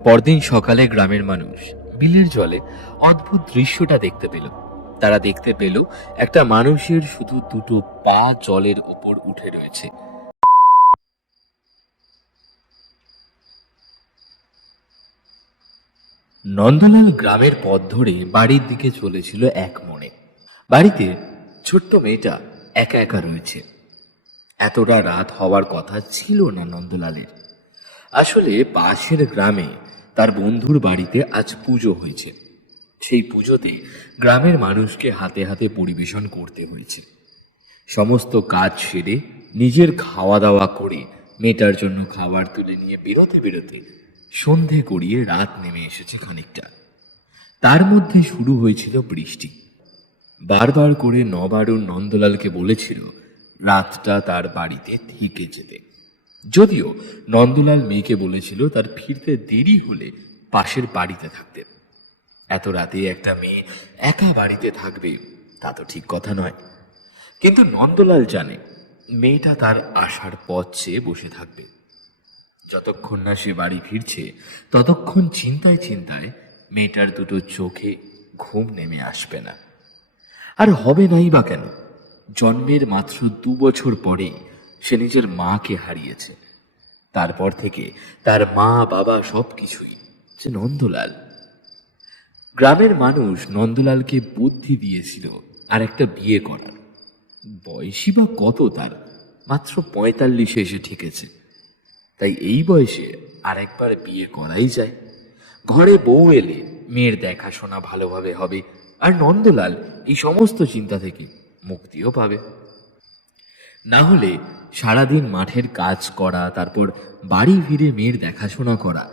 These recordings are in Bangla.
পরদিন সকালে গ্রামের মানুষ বিলের জলে অদ্ভুত দৃশ্যটা দেখতে পেল। তারা দেখতে পেল একটা মানুষের শুধু দুটো পা জলের উপর উঠে রয়েছে। নন্দলাল গ্রামের পথ ধরে বাড়ির দিকে চলেছিল এক মনে। বাড়িতে ছোট্ট মেয়েটা একা একা রয়েছে। এতটা রাত হওয়ার কথা ছিল না নন্দলালের। আসলে পাশের গ্রামে তার বন্ধুর বাড়িতে আজ পুজো হয়েছে। সেই পুজোতে গ্রামের মানুষকে হাতে হাতে পরিবেশন করতে হয়েছে। সমস্ত কাজ সেরে নিজের খাওয়া দাওয়া করে মেয়েটার জন্য খাবার তুলে নিয়ে বেরোতে বেরোতে সন্ধে গড়িয়ে রাত নেমে এসেছে খানিকটা। তার মধ্যে শুরু হয়েছিল বৃষ্টি। বারবার করে নবারুণ নন্দলালকে বলেছিল রাতটা তার বাড়িতে থেকে যেতে। যদিও নন্দলাল মেয়েকে বলেছিল তার ফিরতে দেরি হলে পাশের বাড়িতে থাকতে। এত রাতে একটা মেয়ে একা বাড়িতে থাকবে তা তো ঠিক কথা নয়। কিন্তু নন্দলাল জানে মেয়েটা তার আসার পথ চেয়ে বসে থাকবে। যতক্ষণ না সে বাড়ি ফিরছে ততক্ষণ চিন্তায় চিন্তায় মেয়েটার দুটো চোখে ঘুম নেমে আসবে না। আর হবে নাই বা কেন? জন্মের মাত্র 2 বছর পরেই সে নিজের মাকে হারিয়েছে। তারপর থেকে তার মা বাবা সবকিছুই যে নন্দলাল। গ্রামের মানুষ নন্দলালকে বুদ্ধি দিয়েছিল আর একটা বিয়ে করার। বয়সী বা কত তার? মাত্র 45 এসে ঠেকেছে। তাই এই বয়সে আরেকবার বিয়ে করাই যায়। ঘরে বউ এলে মেয়ের দেখাশোনা ভালোভাবে হবে, আর নন্দলাল এই সমস্ত চিন্তা থেকে মুক্তিও পাবে। না হলে সারাদিন মাঠের কাজ করা, তারপর বাড়ি ফিরে মেয়ের দেখাশোনা করা।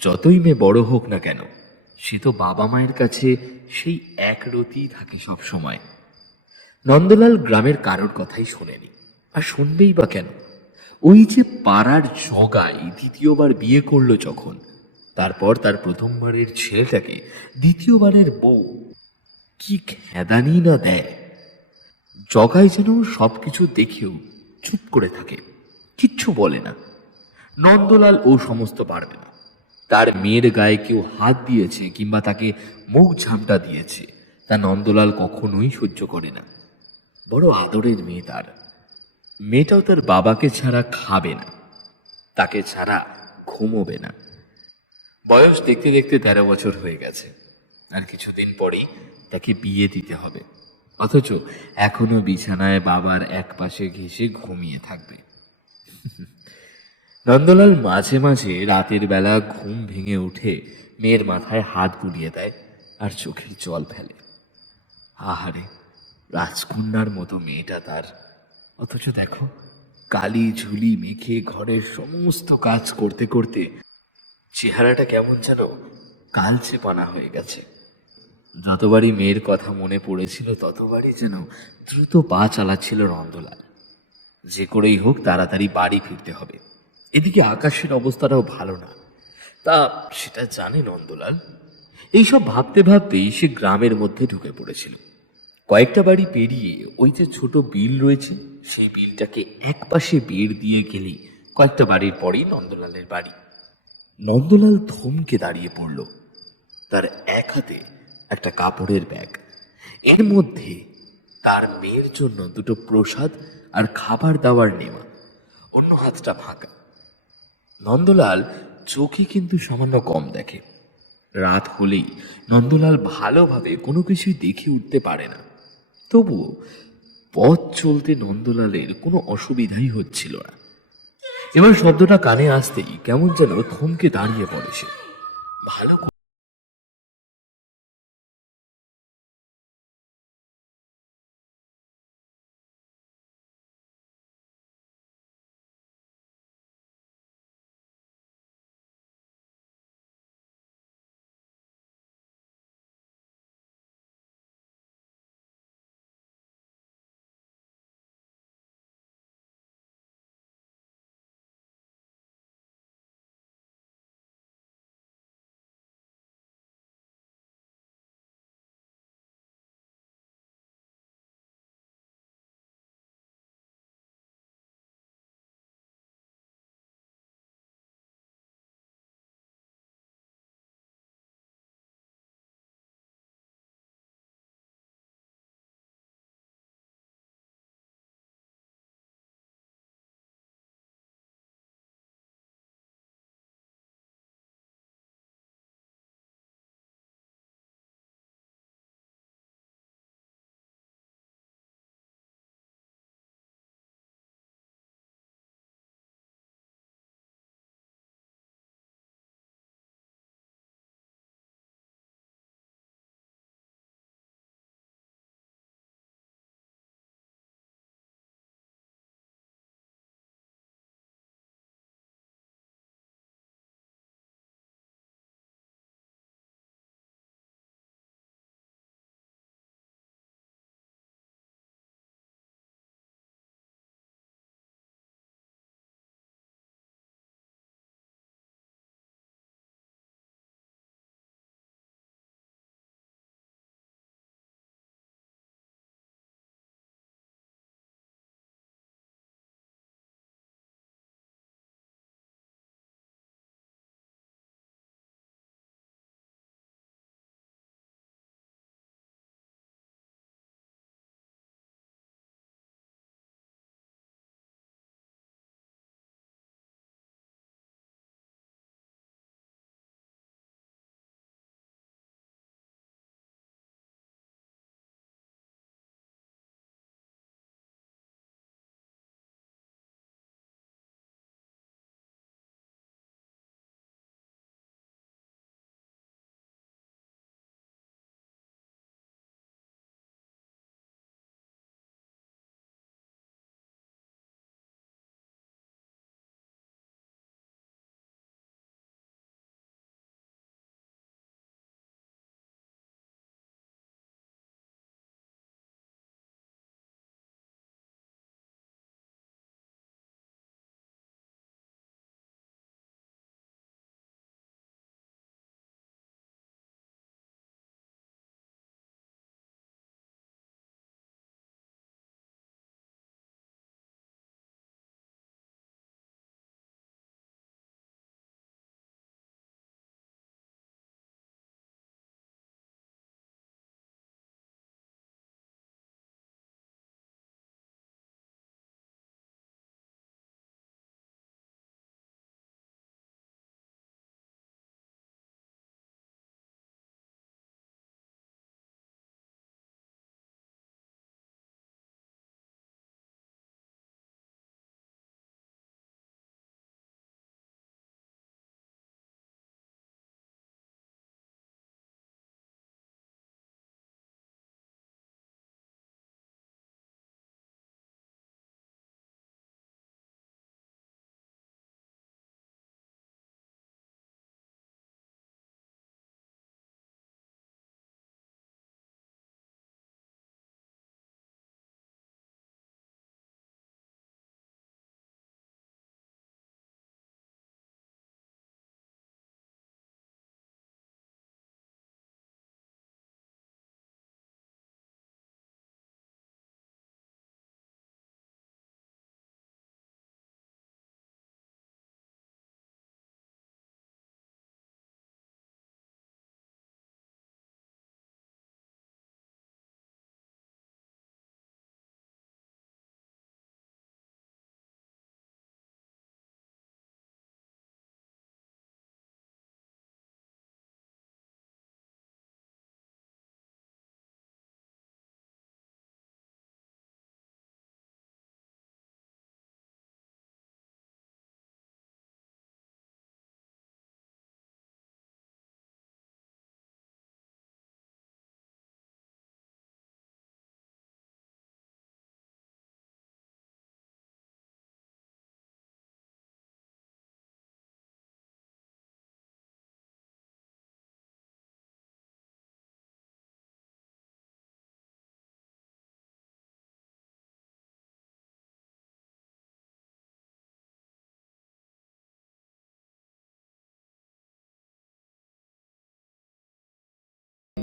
যতই মেয়ে বড় হোক না কেন, সে তো বাবা মায়ের কাছে সেই এক রতি থাকে সব সময়। নন্দলাল গ্রামের কারোর কথাই শোনেনি, আর শুনবেই বা কেন? ওই যে পাড়ার জগাই দ্বিতীয়বার বিয়ে করলো যখন, তারপর তার প্রথমবারের ছেলেটাকে দ্বিতীয়বারের বউ কি খেদানি না দেয়। জগাই যেন সবকিছু দেখেও চুপ করে থাকে, কিচ্ছু বলে না। নন্দলাল ও সমস্ত পারবে না। তার মেয়ের গায়ে কেউ হাত দিয়েছে কিংবা তাকে মুখ ঝামটা দিয়েছে, তা নন্দলাল কখনোই সহ্য করে না। বড় আদরের মেয়ে তার। মেয়েটাও তার বাবাকে ছাড়া খাবে না, তাকে ছাড়া ঘুমোবে না। বয়স দেখতে দেখতে 13 বছর হয়ে গেছে, আর কিছুদিন পরেই তাকে বিয়ে দিতে হবে। অথচ এখনো বিছানায় বাবার এক পাশে ঘেঁষে ঘুমিয়ে থাকবে। নন্দলাল মাঝে মাঝে রাতের বেলা ঘুম ভেঙে উঠে মেয়ের মাথায় হাত বুলিয়ে দেয় আর চোখের জল ফেলে। আহারে, রাজকন্যার মতো মেয়েটা তার। অথচ দেখো, কালি ঝুলি মেখে ঘরের সমস্ত কাজ করতে করতে চেহারাটা কেমন যেন কালচে পানা হয়ে গেছে। যতবারই মেয়ের কথা মনে পড়েছিল ততবারই যেন দ্রুত পা চালাচ্ছিল নন্দলাল। যে করেই হোক তাড়াতাড়ি বাড়ি ফিরতে হবে। এদিকে আকাশের অবস্থাটাও ভালো না, তা সেটা জানে নন্দলাল। এইসব ভাবতে ভাবতেই সে গ্রামের মধ্যে ঢুকে পড়েছিল। কয়েকটা বাড়ি পেরিয়ে ওই যে ছোট বিল রয়েছে, সেই বিলটাকে এক পাশে বেড় দিয়ে গেলেই কয়েকটা বাড়ির পরেই নন্দলালের বাড়ি। নন্দলাল থমকে দাঁড়িয়ে পড়ল। তার এক হাতে একটা কাপড়ের ব্যাগ, এর মধ্যে তার মেয়ের জন্য দুটো প্রসাদ আর খাবার দাবার নেওয়া, অন্য হাতটা ফাঁকা। নন্দলাল চোখে কিন্তু সামান্য কম দেখে। রাত হলেই নন্দলাল ভালোভাবে কোনো কিছুই দেখে উঠতে পারে না। তবুও পথ চলতে নন্দলালের কোনো অসুবিধাই হচ্ছিল না। এবার শব্দটা কানে আসতেই কেমন যেন থমকে দাঁড়িয়ে পড়ে সে। ভালো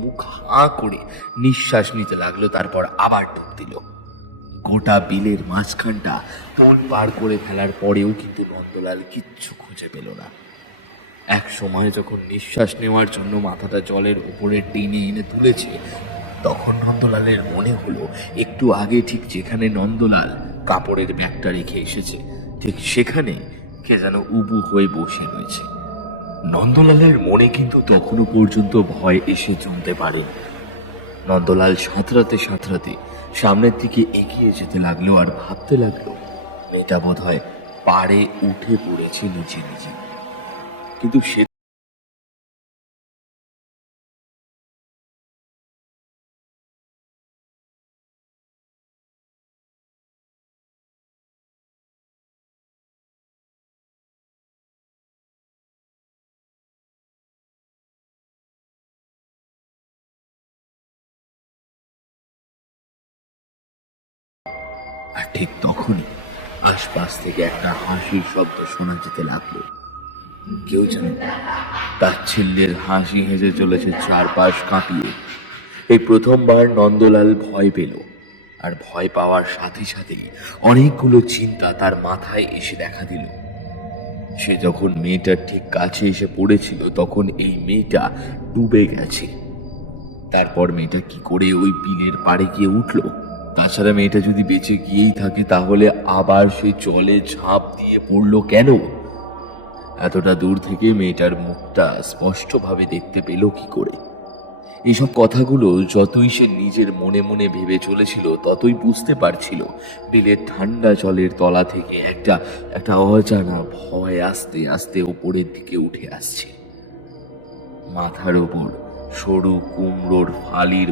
মুখ হাঁ করে নিঃশ্বাস নিতে লাগলো, তারপর আবার ঢোক দিল। গোটা বিলের মাঝখানটা পোল পার করে ফেলার পরেও কিন্তু নন্দলাল কিচ্ছু খুঁজে পেল না। এক সময় যখন নিঃশ্বাস নেওয়ার জন্য মাথাটা জলের উপরে টেনে এনে তুলেছে, তখন নন্দলালের মনে হলো একটু আগে ঠিক যেখানে নন্দলাল কাপড়ের ব্যাগটা রেখে এসেছে, ঠিক সেখানে কে যেন উবু হয়ে বসে রয়েছে। নন্দলালের মনে কিন্তু তখনো পর্যন্ত ভয় এসে জমতে পারেনি। নন্দলাল সাঁতরাতে সাঁতরাতে সামনের দিকে এগিয়ে যেতে লাগলো আর ভাবতে লাগলো মেয়েটা বোধ হয় পাড়ে উঠে পড়েছে নিচে নিচে। কিন্তু সে আর ঠিক তখনই আশপাশ থেকে একটা হাসির শব্দ শোনা যেতে লাগলো। কেউ যেন তাচ্ছিল্যের হাসি হেসে চলেছে চারপাশ কাঁপিয়ে। এই প্রথমবার নন্দলাল ভয় পেল, আর ভয় পাওয়ার সাথে সাথেই অনেকগুলো চিন্তা তার মাথায় এসে দেখা দিল। সে যখন মেয়েটার ঠিক কাছে এসে পড়েছিল তখন এই মেয়েটা ডুবে গেছে। তারপর মেয়েটা কি করে ওই বিলের পাড়ে গিয়ে উঠল? তাছাড়া মেয়েটা যদি বেঁচে গিয়েই থাকে তাহলে আবার সেই জলে ঝাঁপ দিয়ে পড়লো কেন? এতটা দূর থেকে মেয়েটার মুখটা স্পষ্টভাবে দেখতে পেল কি করে? এইসব কথাগুলো যতই সে নিজের মনে মনে ভেবে চলেছিল ততই বুঝতে পারছিল বিলের ঠান্ডা জলের তলা থেকে একটা একটা অজানা ভয় আস্তে আস্তে ওপরের দিকে উঠে আসছে। মাথার ওপর সরু কুমড়োর ফালির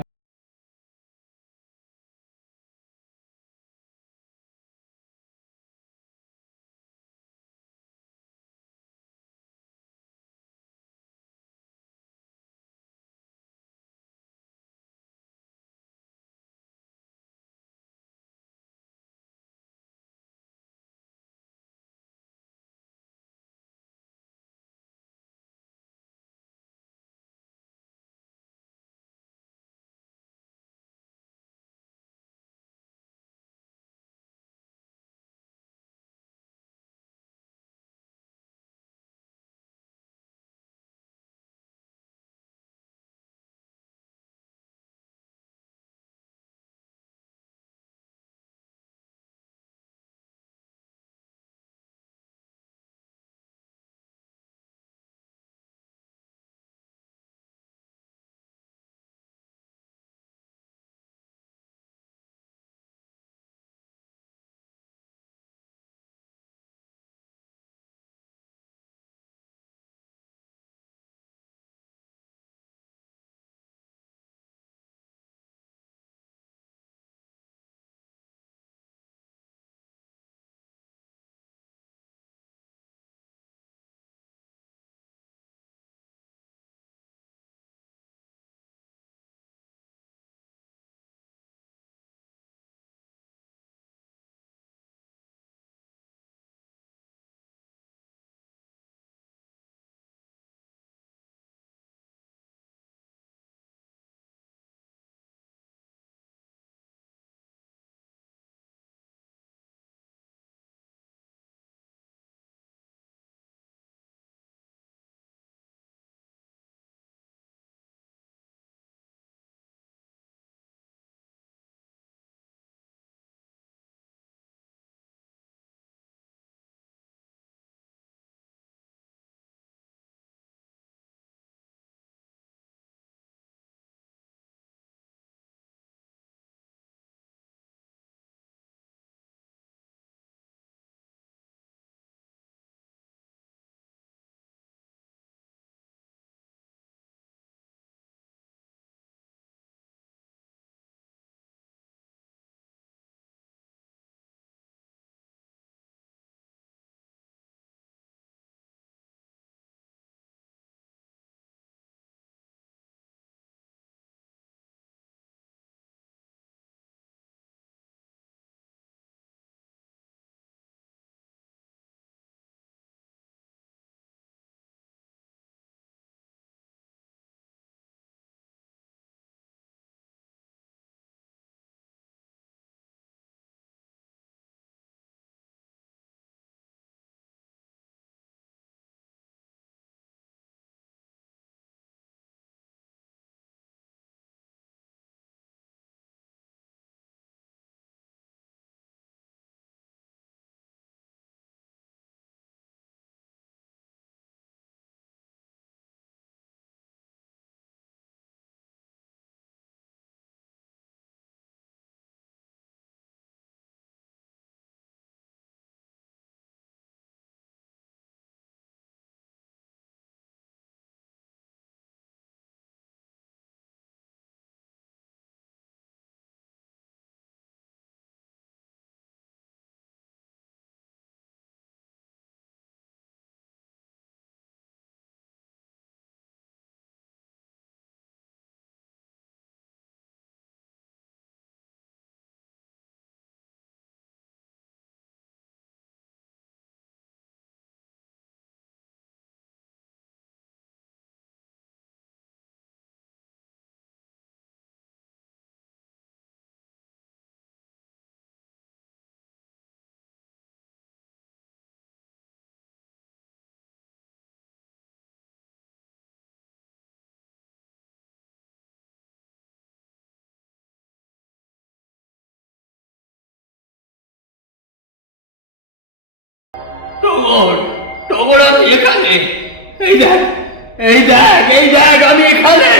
টগর, টগর আমি এখানে। এই দেখ, এই দেখ, এই দেখ আমি এখানে।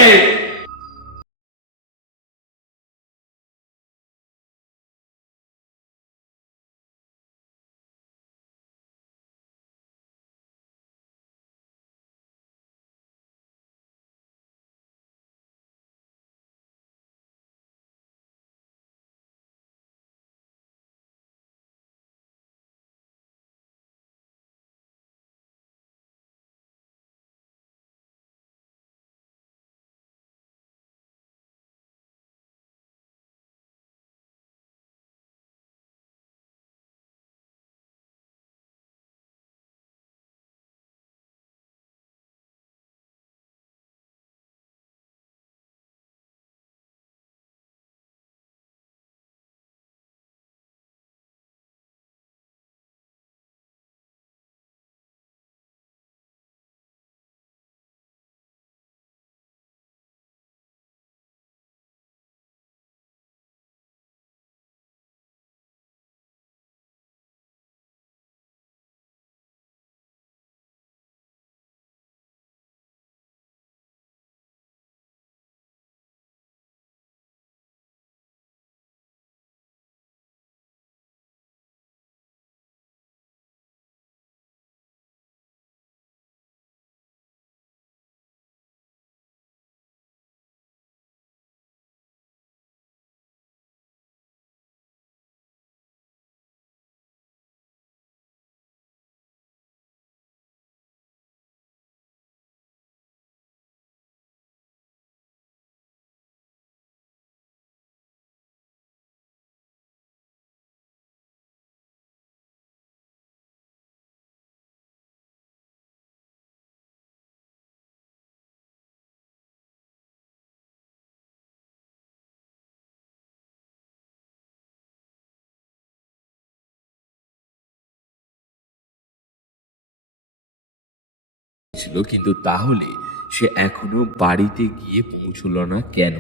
ছিল, কিন্তু তাহলে সে এখনো বাড়িতে গিয়ে পৌঁছলো না কেন?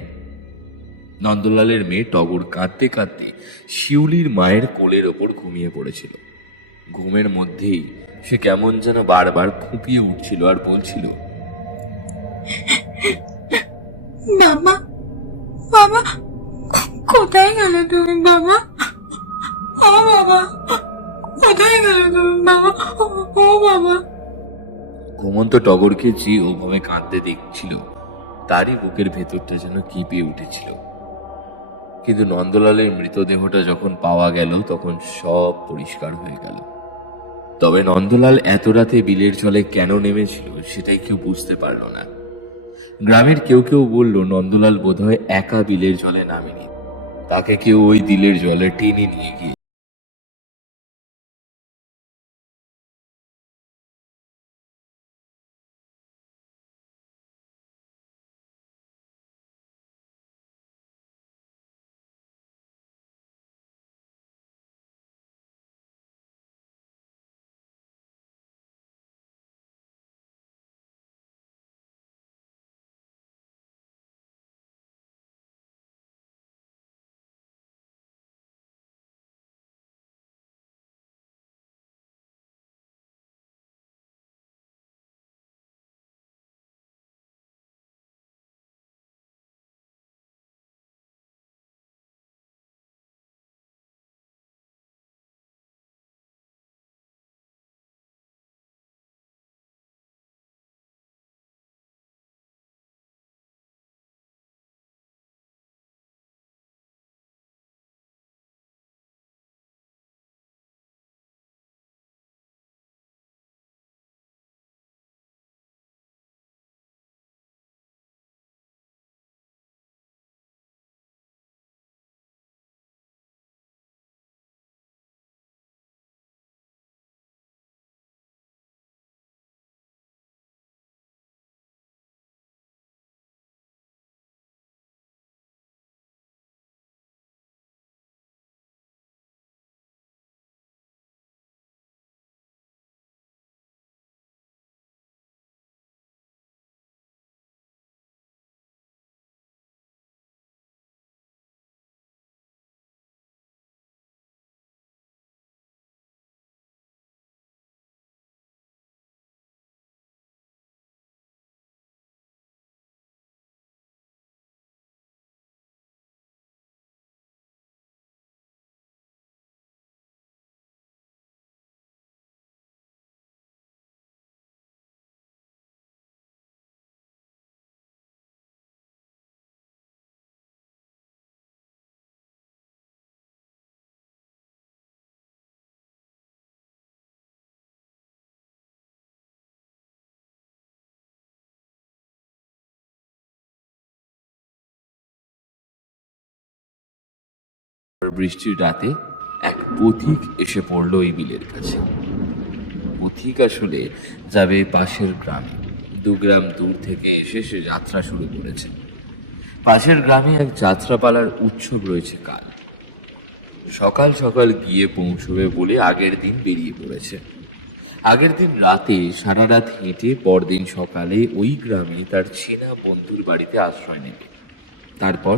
নন্দলালের মেয়ে টগর কাঁদতে কাঁদতে শিউলির মায়ের কোলের ওপর ঘুমিয়ে পড়েছিল। ঘুমের মধ্যেই সে কেমন যেন বারবার ফুঁপিয়ে উঠছিল আর বলছিল, বাবা, বাবা, কোথায় গেলে তুমি বাবা? ও বাবা, কোথায় গেলে তুমি বাবা? ও বাবা। ঘুমন্ত টগরকে যে ওভাবে কাঁদতে দেখছিল তারই বুকের ভেতরটা যেন কেঁপে উঠেছিল। কিন্তু নন্দলালের মৃতদেহটা যখন পাওয়া গেল তখন সব পরিষ্কার হয়ে গেল। তবে নন্দলাল এত রাতে বিলের জলে কেন নেমেছিল সেটাই কেউ বুঝতে পারল না। গ্রামের কেউ কেউ বলল নন্দলাল বোধহয় একা বিলের জলে নামেনি, তাকে কেউ ওই বিলের জলে টেনে নিয়ে গিয়ে বৃষ্টির রাতে এক পথিক এসে পড়ল ওই বিলের কাছে। পথিক আসলে যাবে পাশের গ্রামে। 2 গ্রাম দূর থেকে এসে সে যাত্রা শুরু করেছে। পাশের গ্রামে এক যাত্রাপালার উৎসব রয়েছে কাল। সকাল সকাল গিয়ে পৌঁছবে বলে আগের দিন বেরিয়ে পড়েছে। আগের দিন রাতে সারা রাত হেঁটে পরদিন সকালে ওই গ্রামে তার চেনা বন্ধুর বাড়িতে আশ্রয় নেবে। তারপর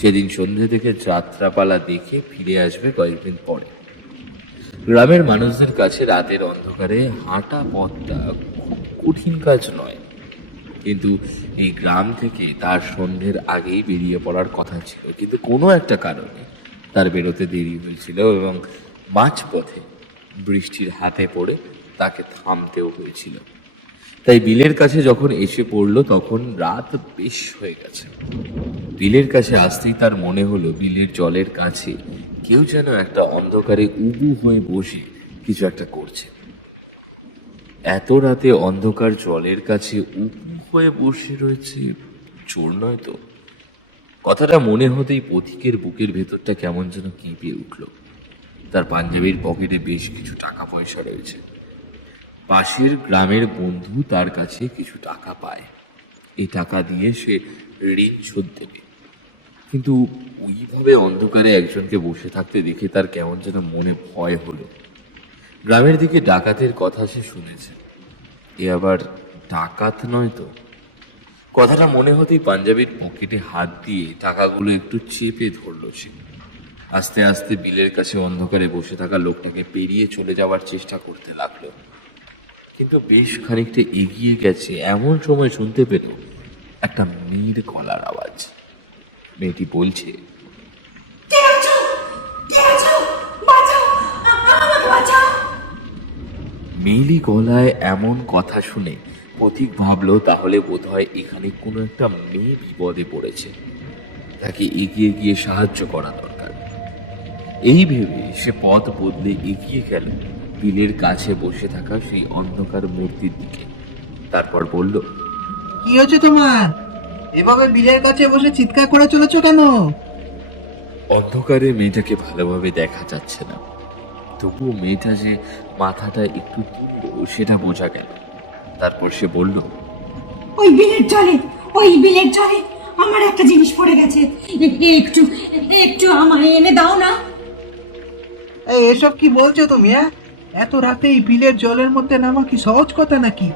সেদিন সন্ধ্যে থেকে যাত্রাপালা দেখে ফিরে আসবে কয়েকদিন পরে। গ্রামের মানুষদের কাছে রাতের অন্ধকারে হাঁটা পথটা খুব কঠিন কাজ নয়, কিন্তু এই গ্রাম থেকে তার সন্ধ্যের আগেই বেরিয়ে পড়ার কথা ছিল, কিন্তু কোনো একটা কারণে তার বেরোতে দেরি হয়েছিল এবং মাঝপথে বৃষ্টির হাতে পড়ে তাকে থামতেও হয়েছিল। তাই বিলের কাছে যখন এসে পড়ল তখন রাত বেশ হয়ে গেছে। বিলের কাছে আসতেই তার মনে হলো বিলের জলের কাছে কেউ যেন একটা অন্ধকারে উবু হয়ে বসে কিছু একটা করছে। এত রাতে অন্ধকার জলের কাছে উবু হয়ে বসে রয়েছে, চোর নয় তো? কথাটা মনে হতেই পথিকের বুকের ভেতরটা কেমন যেন কেঁপে উঠল। তার পাঞ্জাবির পকেটে বেশ কিছু টাকা পয়সা রয়েছে। পাশের গ্রামের বন্ধু তার কাছে কিছু টাকা পায়, এই টাকা দিয়ে সে ঋণ শোধ দেবে। কিন্তু ওইভাবে অন্ধকারে একজনকে বসে থাকতে দেখে তার কেমন যেন মনে ভয় হলো। গ্রামের দিকে ডাকাতের কথা সে শুনেছে, এ আবার ডাকাত নয় তো? কথাটা মনে হতেই পাঞ্জাবির পকেটে হাত দিয়ে টাকাগুলো একটু চেপে ধরল সে। আস্তে আস্তে বিলের কাছে অন্ধকারে বসে থাকা লোকটাকে পেরিয়ে চলে যাওয়ার চেষ্টা করতে লাগলো। কিন্তু বেশ খানিকটা এগিয়ে গেছে এমন সময় শুনতে পেল একটা মেয়ের গলার আওয়াজ। মেয়েটি বলছে, কে আছো? কে আছো? বাঁচাও! আমাকে বাঁচাও! মেয়েলি গলায় এমন কথা শুনে পথিক ভাবলো তাহলে বোধহয় এখানে কোনো একটা মেয়ে বিপদে পড়েছে, তাকে এগিয়ে গিয়ে সাহায্য করা দরকার। এই ভেবে সে পথ বদলে এগিয়ে গেল বিলের কাছে বসে থাকা সেই অন্ধকার মূর্তির দিকে। তারপর বলল, কি হচ্ছে তোমার? এভাবে বিলের কাছে বসে চিৎকার করে চলেছো কেন? অন্ধকারে মেয়েটাকে ভালোভাবে দেখা যাচ্ছে না, তবুও মেয়েটা যে মাথাটা একটু তুলল সেটা বোঝা গেল। তারপর সে বলল, ওই বিলের জলে আমার একটা জিনিস পড়ে গেছে। একটু একটু আমায় এনে দাও না। এই এসব কি বলছো তুমি? এত রাতে এই বিলের জলের মধ্যে নামা কি সহজ কথা নাকি?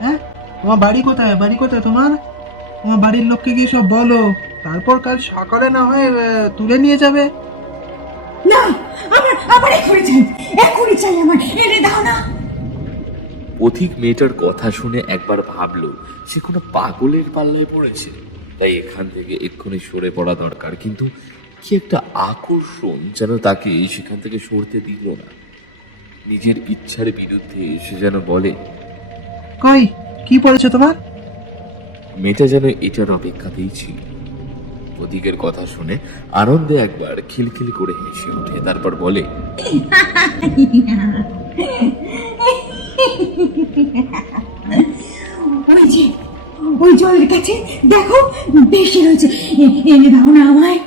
হ্যাঁ, তোমার বাড়ি কোথায়? বাড়ি কোথায় তোমার? তোমার বাড়ির লোককে গিয়ে সব বলো, তারপর কাল সকালে না হয় তুলে নিয়ে যাবে। না, আমার এখনই চাই আমার, এনে দাও না। পথিক মেয়েটার কথা শুনে একবার ভাবলো সে কোনো পাগলের পাল্লায় পড়েছে, তাই এখান থেকে এক্ষুনি সরে পড়া দরকার। কিন্তু কি একটা আকর্ষণ যেন তাকে সেখান থেকে সরতে দিল না। নিজের ইচ্ছার বিরুদ্ধে সে যেন বলে, কই, কি পড়েছো তোমার? মেয়েটা যেন এটার অপেক্ষাতেই ছিল। পথিকের কথা শুনে আনন্দে একবার খিলখিল করে হেসে ওঠে, তারপর বলে, ওই যে ওই জলের কাছে দেখো, বেশি রয়েছে, এনে দাও না আমায়।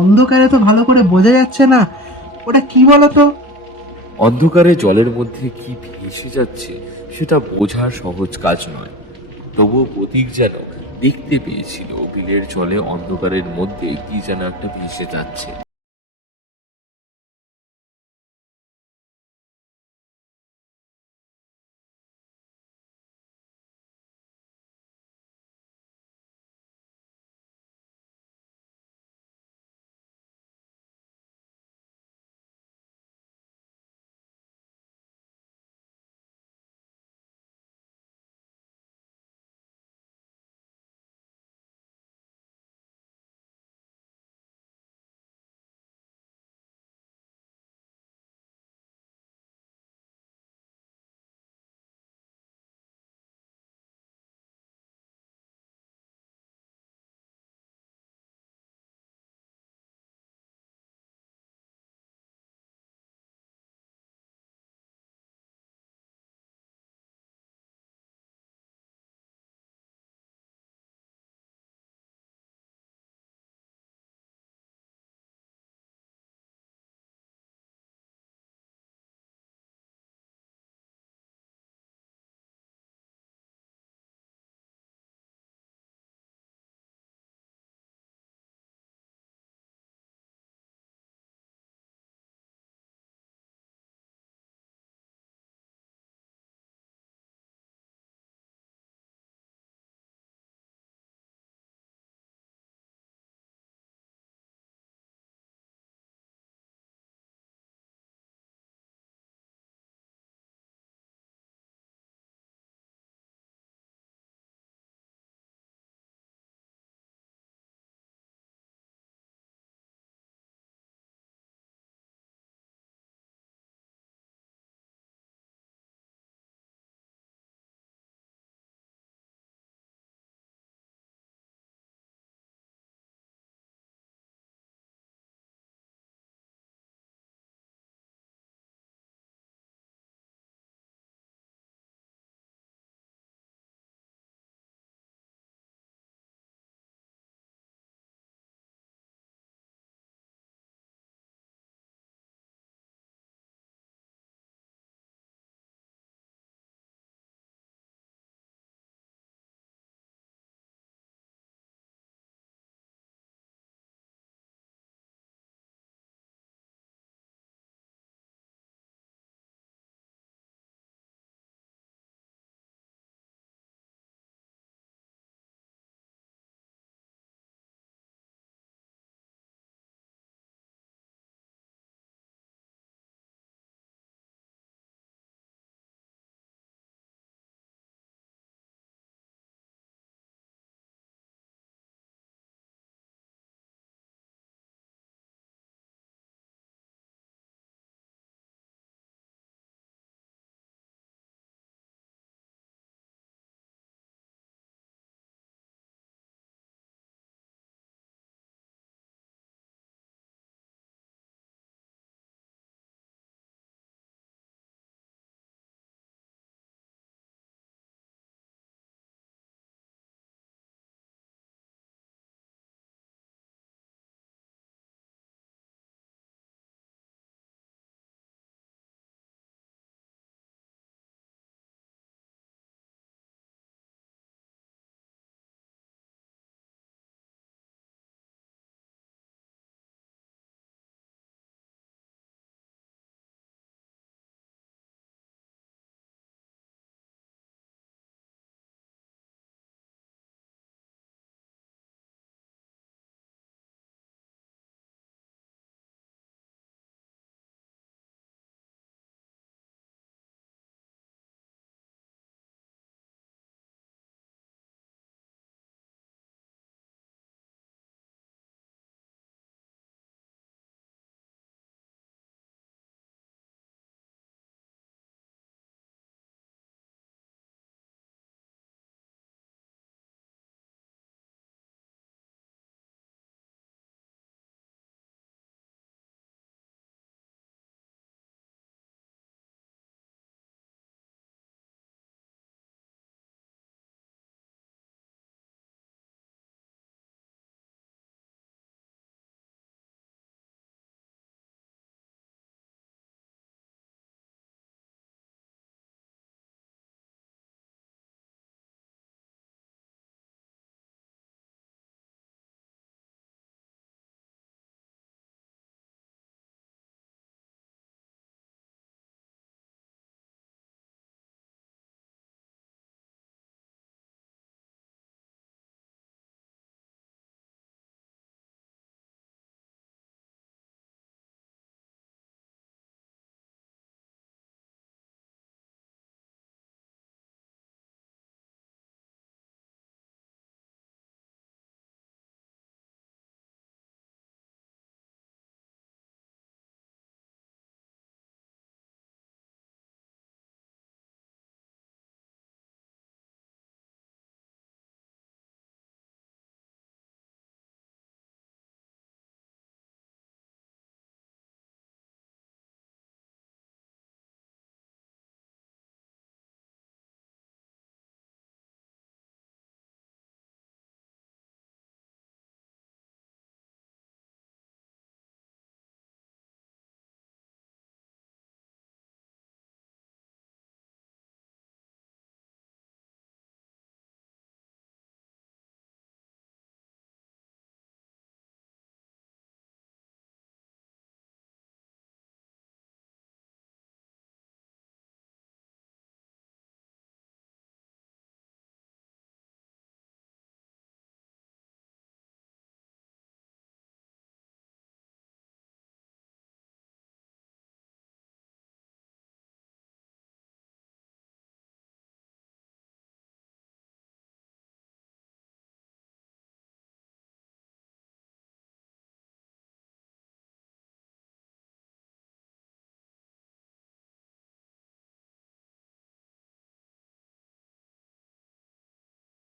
অন্ধকারে তো ভালো করে বোঝা যাচ্ছে না, ওটা কি বলো তো? অন্ধকারে জলের মধ্যে কি ভেসে যাচ্ছে সেটা বোঝা সহজ কাজ নয়। তবুও পথিক যেন দেখতে পেয়েছিল বিলের জলে অন্ধকারের মধ্যে কি যেন একটা ভেসে যাচ্ছে।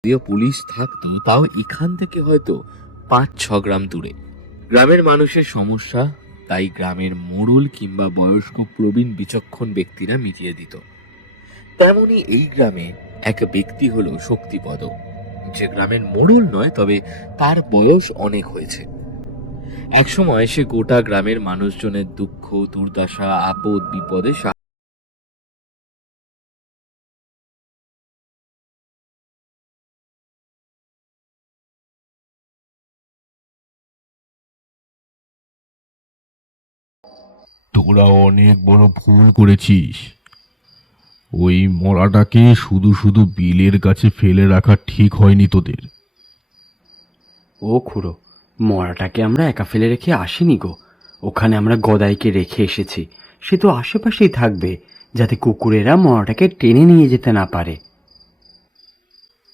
যদিও পুলিশ থাকতো তাও এখান থেকে হয়তো 5-6 গ্রাম দূরে। গ্রামের মানুষের সমস্যা তাই গ্রামের মোড়ল কিংবা বয়স্ক প্রবীণ বিচক্ষণ ব্যক্তিরা মিটিয়ে দিত। তেমনি এই গ্রামে এক ব্যক্তি হলো শক্তিপদ, যে গ্রামের মোড়ল নয়, তবে তার বয়স অনেক হয়েছে। একসময় সে গোটা গ্রামের মানুষজনের দুঃখ দুর্দশা আপদ বিপদে তোরা অনেক বড় ভুল করেছিস। ওই মরাটাকে শুধু শুধু বিলের কাছে ফেলে রাখা ঠিক হয়নি তোদের। ও খুড়ো, মরাটাকে আমরা একা ফেলে রেখে আসিনি গো। ওখানে আমরা গদাইকে রেখে এসেছি। সে তো আশেপাশেই থাকবে, যাতে কুকুরেরা মরাটাকে টেনে নিয়ে যেতে না পারে।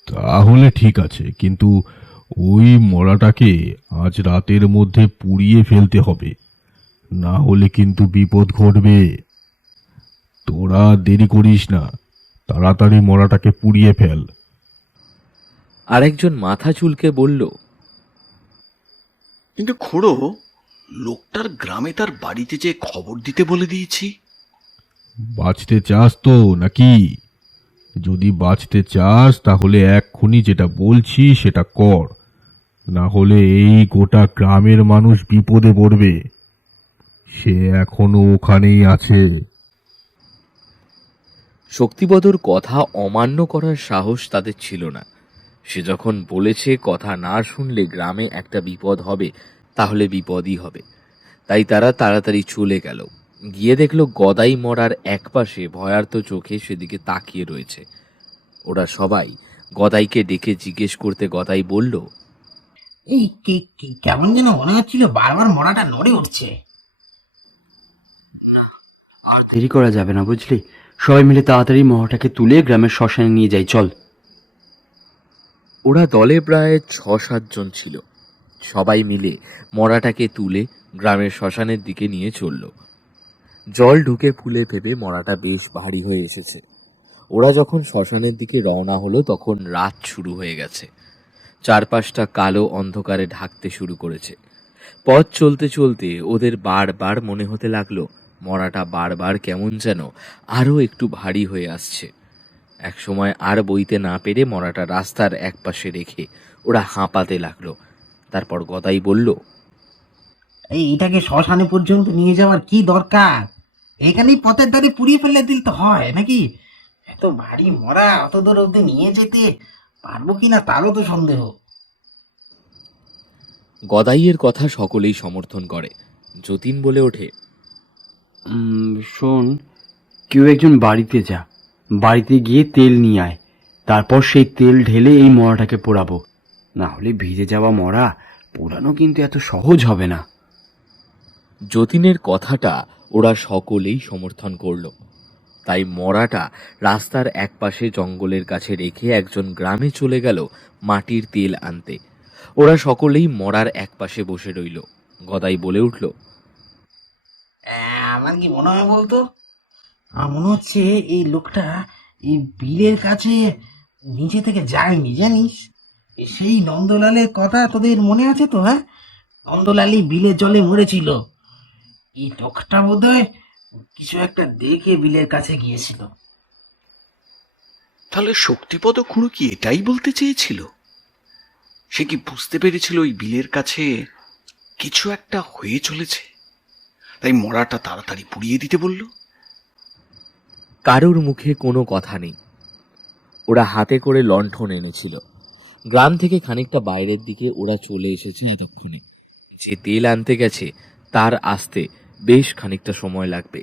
তাহলে ঠিক আছে, কিন্তু ওই মরাটাকে আজ রাতের মধ্যে পুড়িয়ে ফেলতে হবে, না হলে কিন্তু বিপদ ঘটবে। তোরা দেরি করিস না, তাড়াতাড়ি মরাটাকে পুড়িয়ে ফেল। আরেকজন মাথা চুলকে বলল, কিন্তু খুড়ো, লোকটার গ্রামে তার বাড়িতে যে খবর দিতে বলে দিয়েছি। বাঁচতে চাস তো নাকি? যদি বাঁচতে চাস তাহলে এক্ষুনি যেটা বলছি সেটা কর, না হলে এই গোটা গ্রামের মানুষ বিপদে পড়বে। সে এখনো ওখানেই আছে। শক্তিপদর কথা অমান্য করার সাহস তাদের ছিল না। সে যখন বলেছে কথা না শুনলে গ্রামে একটা বিপদ হবে, তাহলে বিপদই হবে। তাই তারা তাড়াতাড়ি চলে গেল। গিয়ে দেখলো গদাই মরার একপাশে ভয়ার্ত চোখে সেদিকে তাকিয়ে রয়েছে। ওরা সবাই গদাইকে ডেকে জিজ্ঞেস করতে গদাই বলল, এই কেমন যেন মনে হচ্ছিল বারবার মরাটা নড়ে উঠছে। দেরি করা যাবে না, বুঝলি? সবাই মিলে তাড়াতাড়ি মরাটাকে তুলে গ্রামের শ্মশানে নিয়ে যাই, চল। ওরা দলে প্রায় 6-7 জন ছিল। সবাই মিলে মরাটাকে তুলে গ্রামের শ্মশানের দিকে নিয়ে চলল। জল ঢুকে ফুলে ফেপে মরাটা বেশ ভারী হয়ে এসেছে। ওরা যখন শ্মশানের দিকে রওনা হলো তখন রাত শুরু হয়ে গেছে। চারপাশটা কালো অন্ধকারে ঢাকতে শুরু করেছে। পথ চলতে চলতে ওদের বারবার মনে হতে লাগলো মরাটা বারবার কেমন যেন আরো একটু ভারী হয়ে আসছে। একসময় আর বইতে না পেরে মরাটা রাস্তার একপাশে রেখে ওরা হাঁপাতে লাগলো। তারপর গদাই বলল, এইটাকে শ্মশানে পর্যন্ত নিয়ে যাওয়ার কি দরকার? এখানেই পথের ধারে পুড়িয়ে ফেলে দিল তো হয় নাকি? এত ভারী মরা অত দূর অব্দি নিয়ে যেতে পারবো কিনা তারও তো সন্দেহ। গদাইয়ের কথা সকলেই সমর্থন করে। যতীন বলে ওঠে, শোন, কেউ একজন বাড়িতে যা, বাড়িতে গিয়ে তেল নিয়ে আয়। তারপর সেই তেল ঢেলে এই মরাটাকে পোড়াবো। না হলে ভিজে যাওয়া মরা পোড়ানো কিন্তু এত সহজ হবে না। যতীনের কথাটা ওরা সকলেই সমর্থন করল। তাই মরাটা রাস্তার একপাশে জঙ্গলের কাছে রেখে একজন গ্রামে চলে গেল মাটির তেল আনতে। ওরা সকলেই মরার একপাশে বসে রইল। গদাই বলে উঠল, আমার কি মনে হয় বলতো? আমার মনে হচ্ছে এই লোকটা এই বিলের কাছে নিচে থেকে যায়নি, জানিস? সেই নন্দলালের কথা তোদের মনে আছে তো? হ্যাঁ, নন্দলালই বিলের জলে মরেছিল। এই লোকটা বোধহয় কিছু একটা দেখে বিলের কাছে গিয়েছিল। তাহলে শক্তিপদ খুড়ো কি এটাই বলতে চেয়েছিল? সে কি বুঝতে পেরেছিল ওই বিলের কাছে কিছু একটা হয়ে চলেছে, তাই মরাটা তাড়াতাড়ি পুড়িয়ে দিতে বলল? কারোর মুখে কোনো কথা নেই। ওরা হাতে করে লণ্ঠন এনেছিল। গ্রাম থেকে খানিকটা বাইরের দিকে ওরা চলে এসেছে এতক্ষণে। যে তেল আনতে গেছে তার আসতে বেশ খানিকটা সময় লাগবে।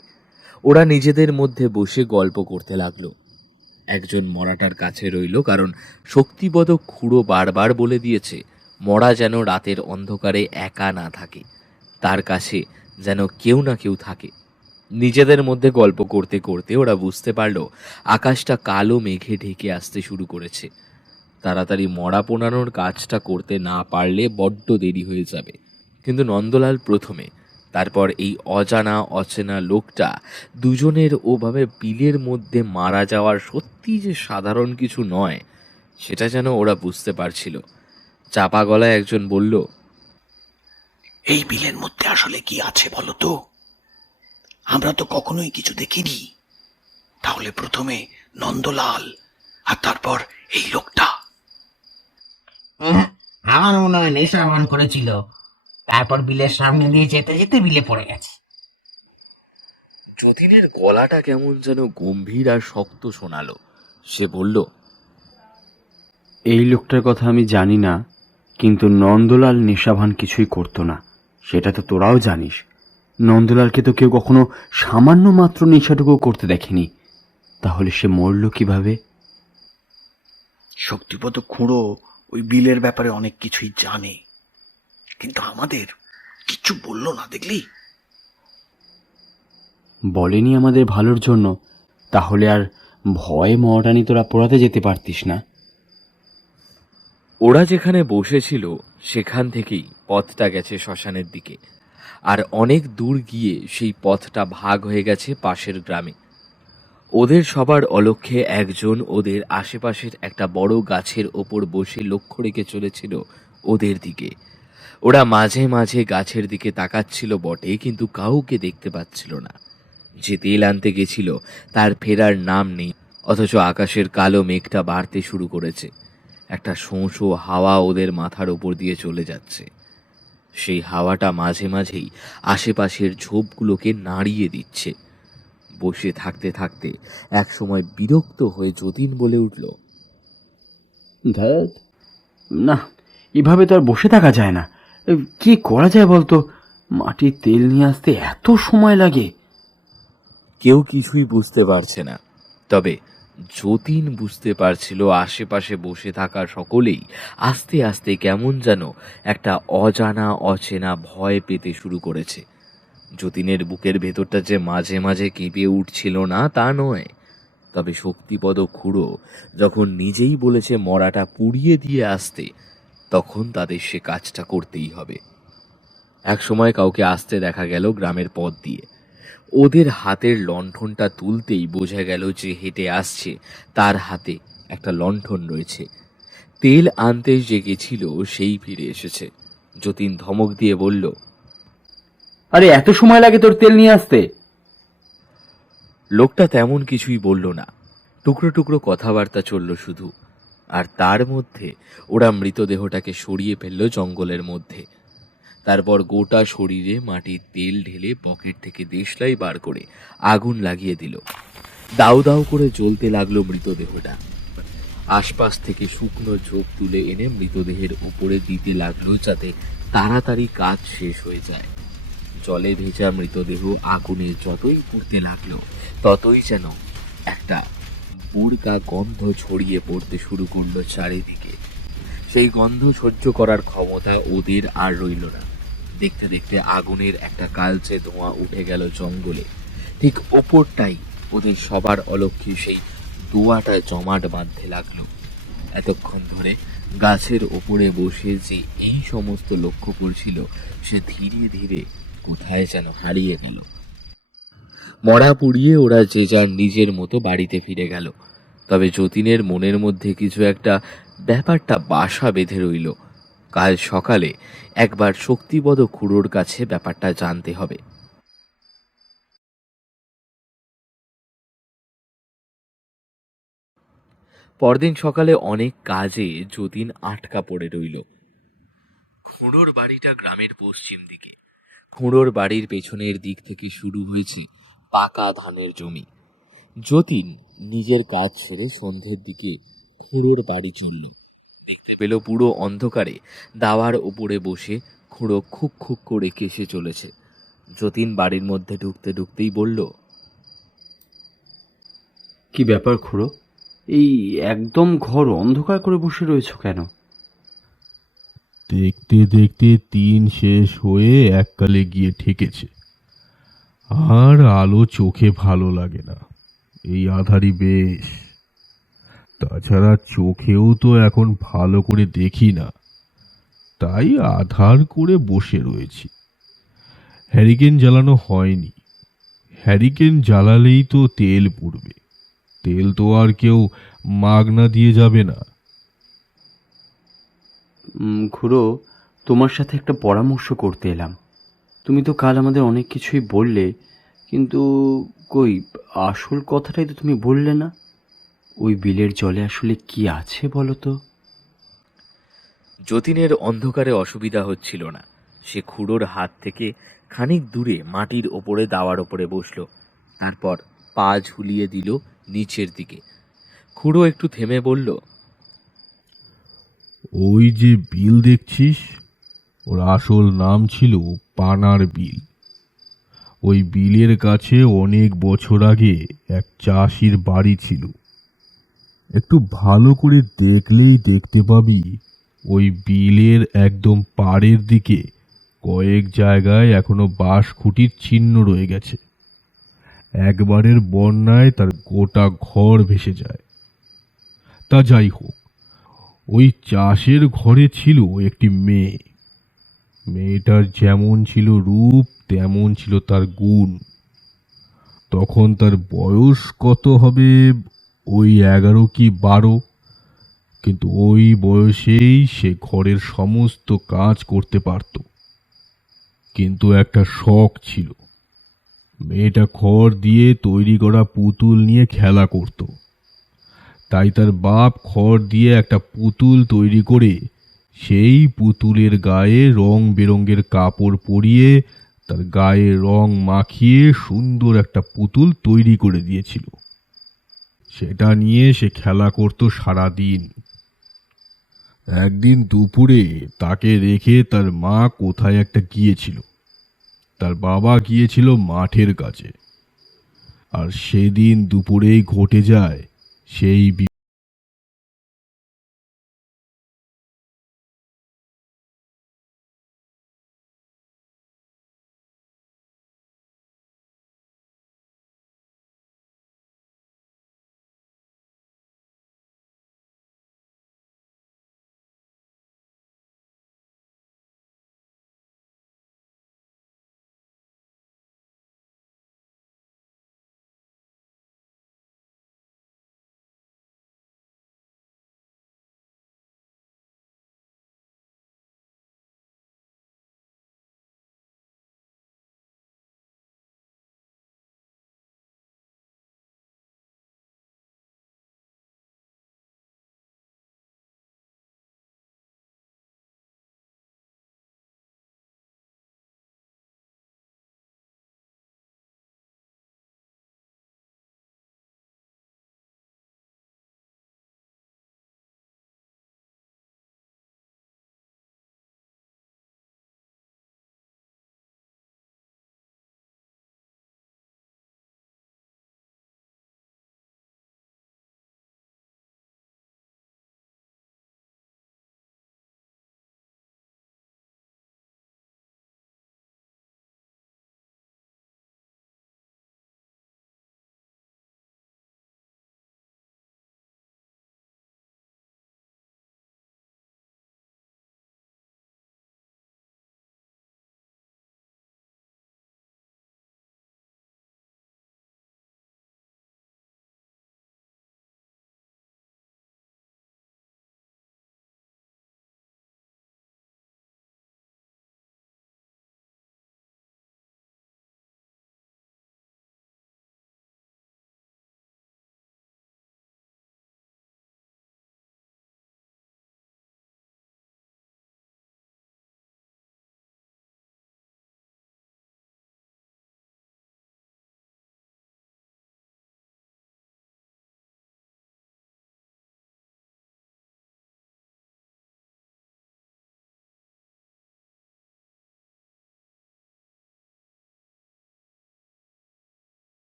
ওরা নিজেদের মধ্যে বসে গল্প করতে লাগলো। একজন মরাটার কাছে রইল, কারণ শক্তিপদ খুড়ো বারবার বলে দিয়েছে মরা যেন রাতের অন্ধকারে একা না থাকে, তার কাছে যেন কেউ না কেউ থাকে। নিজেদের মধ্যে গল্প করতে করতে ওরা বুঝতে পারল আকাশটা কালো মেঘে ঢেকে আসতে শুরু করেছে। তাড়াতাড়ি মরা পোড়ানোর কাজটা করতে না পারলে বড্ড দেরি হয়ে যাবে। কিন্তু নন্দলাল প্রথমে, তারপর এই অজানা অচেনা লোকটা, দুজনের ওভাবে বিলের মধ্যে মারা যাওয়ার সত্যি যে সাধারণ কিছু নয় সেটা যেন ওরা বুঝতে পারছিল। চাপা গলায় একজন বলল, এই বিলের মধ্যে আসলে কি আছে বলো তো? আমরা তো কখনোই কিছু দেখিনি। তাহলে প্রথমে নন্দলাল, আর তারপর এই লোকটা। আমার মনে হয় নেশা ভান করেছিল, তারপর বিলের সামনে দিয়ে যেতে যেতে বিলে পড়ে গেছে। যতীনের গলাটা কেমন যেন গম্ভীর আর শক্ত শোনালো। সে বলল, এই লোকটার কথা আমি জানি না, কিন্তু নন্দলাল নেশাভান কিছুই করতো না, সেটা তো তোরাও জানিস। নন্দলালকে তো কেউ কখনো সামান্য মাত্র নেশাটুকু করতে দেখেনি, তাহলে সে মরল কিভাবে? শক্তিপদ খুঁড়ো ওই বিলের ব্যাপারে অনেক কিছুই জানে, কিন্তু আমাদের কিছু বললো না, দেখলি? বলেনি আমাদের ভালোর জন্য, তাহলে আর ভয়ে মহারানী তোরা পোড়াতে যেতে পারতিস না? ওরা যেখানে বসেছিল সেখান থেকেই পথটা গেছে শ্মশানের দিকে, আর অনেক দূর গিয়ে সেই পথটা ভাগ হয়ে গেছে পাশের গ্রামে। ওদের সবার অলক্ষ্যে একজন ওদের আশেপাশের একটা বড় গাছের ওপর বসে লক্ষ্য রেখে চলেছিল ওদের দিকে। ওরা মাঝে মাঝে গাছের দিকে তাকাচ্ছিল বটে, কিন্তু কাউকে দেখতে পাচ্ছিল না। যে তেল আনতে গেছিল তার ফেরার নাম নেই, অথচ আকাশের কালো মেঘটা বাড়তে শুরু করেছে। একটা শোঁ শোঁ হাওয়া ওদের মাথার ওপর দিয়ে চলে যাচ্ছে। সেই হাওয়াটা মাঝে মাঝেই আশেপাশের ঝোপগুলোকে নাড়িয়ে দিচ্ছে। বসে থাকতে থাকতে এক সময় বিরক্ত হয়ে যতীন বলে উঠল, ধ্যাৎ, না, এভাবে তো আর বসে থাকা যায় না। কি করা যায় বলতো? মাটির তেল নিয়ে আসতে এত সময় লাগে? কেউ কিছুই বুঝতে পারছে না, তবে যতীন বুঝতে পারছিল আশেপাশে বসে থাকা সকলেই আস্তে আস্তে কেমন যেন একটা অজানা অচেনা ভয় পেতে শুরু করেছে। যতীনের বুকের ভেতরটা যে মাঝে মাঝে কেঁপে উঠছিল না তা নয়, তবে শক্তিপদ খুড়ো যখন নিজেই বলেছে মরাটা পুড়িয়ে দিয়ে আসতে, তখন তাদের সে কাজটা করতেই হবে। এক সময় কাউকে আসতে দেখা গেল গ্রামের পথ দিয়ে। ওদের হাতের লণ্ঠনটা তুলতেই বোঝা গেল যে হেঁটে আসছে তার হাতে একটা লণ্ঠন রয়েছে। তেল আনতে যে গেছিল সেই ফিরে এসেছে। যতীন ধমক দিয়ে বলল, আরে এত সময় লাগে তোর তেল নিয়ে আসতে? লোকটা তেমন কিছুই বলল না, টুকরো টুকরো কথাবার্তা চলল শুধু। আর তার মধ্যে ওরা মৃতদেহটাকে সরিয়ে ফেলল জঙ্গলের মধ্যে। তারপর গোটা শরীরে মাটির তেল ঢেলে পকেট থেকে দেশলাই বার করে আগুন লাগিয়ে দিল। দাউ দাউ করে জ্বলতে লাগলো মৃতদেহটা। আশপাশ থেকে শুকনো ঝোপ তুলে এনে মৃতদেহের উপরে দিতে লাগলো, যাতে তাড়াতাড়ি কাজ শেষ হয়ে যায়। জলে ভেজা মৃতদেহ আগুনে যতই পুড়তে লাগলো, ততই যেন একটা বুড়কা গন্ধ ছড়িয়ে পড়তে শুরু করলো চারিদিকে। সেই গন্ধ সহ্য করার ক্ষমতা ওদের আর রইল না। দেখতে দেখতে আগুনের একটা কালচে ধোঁয়া উঠে গেল জঙ্গলে। ঠিক ওপরটাই ওদের সবার অলক্ষ্যে সেই ধোঁয়াটা জমাট বাঁধতে লাগলো। এতক্ষণ ধরে গাছের ওপরে বসে যে এই সমস্ত লক্ষ্য করছিল, সে ধীরে ধীরে কোথায় যেন হারিয়ে গেল। মরা পুড়িয়ে ওরা যে যার নিজের মতো বাড়িতে ফিরে গেল। তবে যতীনের মনের মধ্যে কিছু একটা ব্যাপারটা বাসা বেঁধে রইল। কাল সকালে একবার শক্তিপদ খুড়োর কাছে ব্যাপারটা জানতে হবে। পরদিন সকালে অনেক কাজে যতীন আটকা পড়ে রইল। খুড়োর বাড়িটা গ্রামের পশ্চিম দিকে। খুড়োর বাড়ির পেছনের দিক থেকে শুরু হয়েছে পাকা ধানের জমি। যতীন নিজের কাজ ছেড়ে সন্ধ্যের দিকে খুড়োর বাড়ি চলল। দেখতে পেল পুরো অন্ধকারে দাওয়ার উপরে বসে খুড়ো খুক খুক করে কেসে চলেছে। যতীন বাড়ির মধ্যে ঢুকতে ঢুকতেই বলল, কি ব্যাপার খুড়ো, এই একদম ঘর অন্ধকার করে বসে রয়েছো কেন? দেখতে দেখতে 3 শেষ হয়ে এককালে গিয়ে ঠেকেছে, আর আলো চোখে ভালো লাগে না, এই আধারই বেশ। তাছাড়া চোখেও তো এখন ভালো করে দেখি না, তাই আধার করে বসে রয়েছি। হ্যারিকেন জ্বালানো হয়নি, হ্যারিকেন জ্বালালেই তো তেল পুড়বে, তেল তো আর কেউ মাগনা দিয়ে যাবে না, খুড়ো, তোমার সাথে একটা পরামর্শ করতে এলাম। তুমি তো কাল আমাদের অনেক কিছুই বললে, কিন্তু কই আসল কথাটাই তো তুমি বললে না। ওই বিলের জলে আসলে কি আছে বলো তো? যতীনের অন্ধকারে অসুবিধা হচ্ছিল না। সে খুড়োর হাত থেকে খানিক দূরে মাটির ওপরে দাওয়ার ওপরে বসলো। তারপর পা ঝুলিয়ে দিল নিচের দিকে। খুড়ো একটু থেমে বলল, ওই যে বিল দেখছিস, ওর আসল নাম ছিল পানার বিল। ওই বিলের কাছে অনেক বছর আগে এক চাষির বাড়ি ছিল। একটু ভালো করে দেখলেই দেখতে পাবি ওই বিলের একদম পাড়ের দিকে কয়েক জায়গায় এখনো বাঁশ খুঁটির চিহ্ন রয়ে গেছে। একবারের বন্যায় তার গোটা ঘর ভেসে যায়। তা যাই হোক, ওই চাষের ঘরে ছিল একটি মেয়ে। মেয়েটার যেমন ছিল রূপ, তেমন ছিল তার গুণ। তখন তার বয়স কত হবে, ওই 11 কি 12, কিন্তু ওই বয়সেই সে ঘরের সমস্ত কাজ করতে পারত। কিন্তু একটা শখ ছিল, মেয়েটা খড় দিয়ে তৈরি করা পুতুল নিয়ে খেলা করত। তাই তার বাপ খড় দিয়ে একটা পুতুল তৈরি করে সেই পুতুলের গায়ে রং বেরঙের কাপড় পরিয়ে তার গায়ে রং মাখিয়ে সুন্দর একটা পুতুল তৈরি করে দিয়েছিল। সেটা নিয়ে সে খেলা করত সারা দিন। একদিন দুপুরে তাকে রেখে তার মা কোথায় একটা গিয়েছিল। তার বাবা গিয়েছিল মাঠের কাছে। আর সেদিন দুপুরেই ঘটে যায় সেই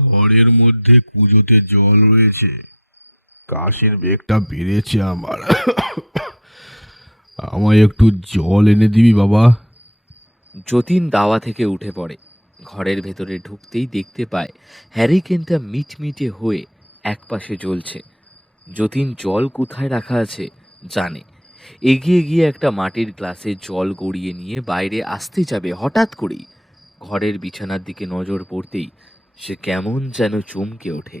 ঘরের মধ্যে কুজোতে জল রয়েছে, কাশির বেগটা বেড়েছে আমার। আমায় একটু জল এনে দিবি বাবা? যতীন দাওয়া থেকে উঠে পড়ে। ঘরের ভেতরে ঢুকতেই দেখতে পায় হ্যারিকেনটা মিটমিটে হয়ে একপাশে জ্বলছে। যতীন জল কোথায় রাখা আছে জানে। এগিয়ে গিয়ে একটা মাটির গ্লাসে জল গড়িয়ে নিয়ে বাইরে আসতে যাবে, হঠাৎ করেই ঘরের বিছানার দিকে নজর পড়তেই সে কেমন যেন চমকে ওঠে।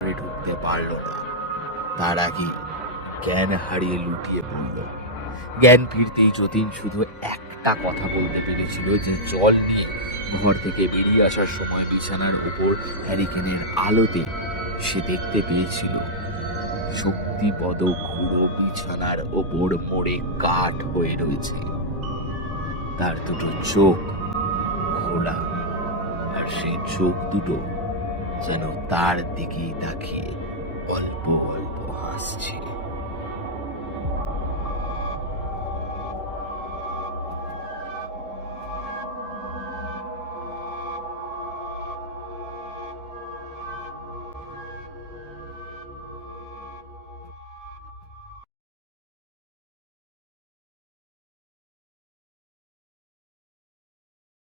ঘরে ঢুকতে পারল না, তার আগে জ্ঞান হারিয়ে লুটিয়ে পড়ল। জ্ঞান ফিরতেই যতীন শুধু একটা কথা বলতে পেরেছিল যে জল নিয়ে ঘর থেকে বেরিয়ে আসার সময় বিছানার উপর হ্যারিকেনের আলোতে সে দেখতে পেয়েছিল শক্তিপদ খুঁড়ো বিছানার ওপর মরে কাঠ হয়ে রয়েছে। তার দুটো চোখ খোলা, আর সেই চোখ দুটো যেন তার দিকেই তাকিয়ে অল্প অল্প হাসছে।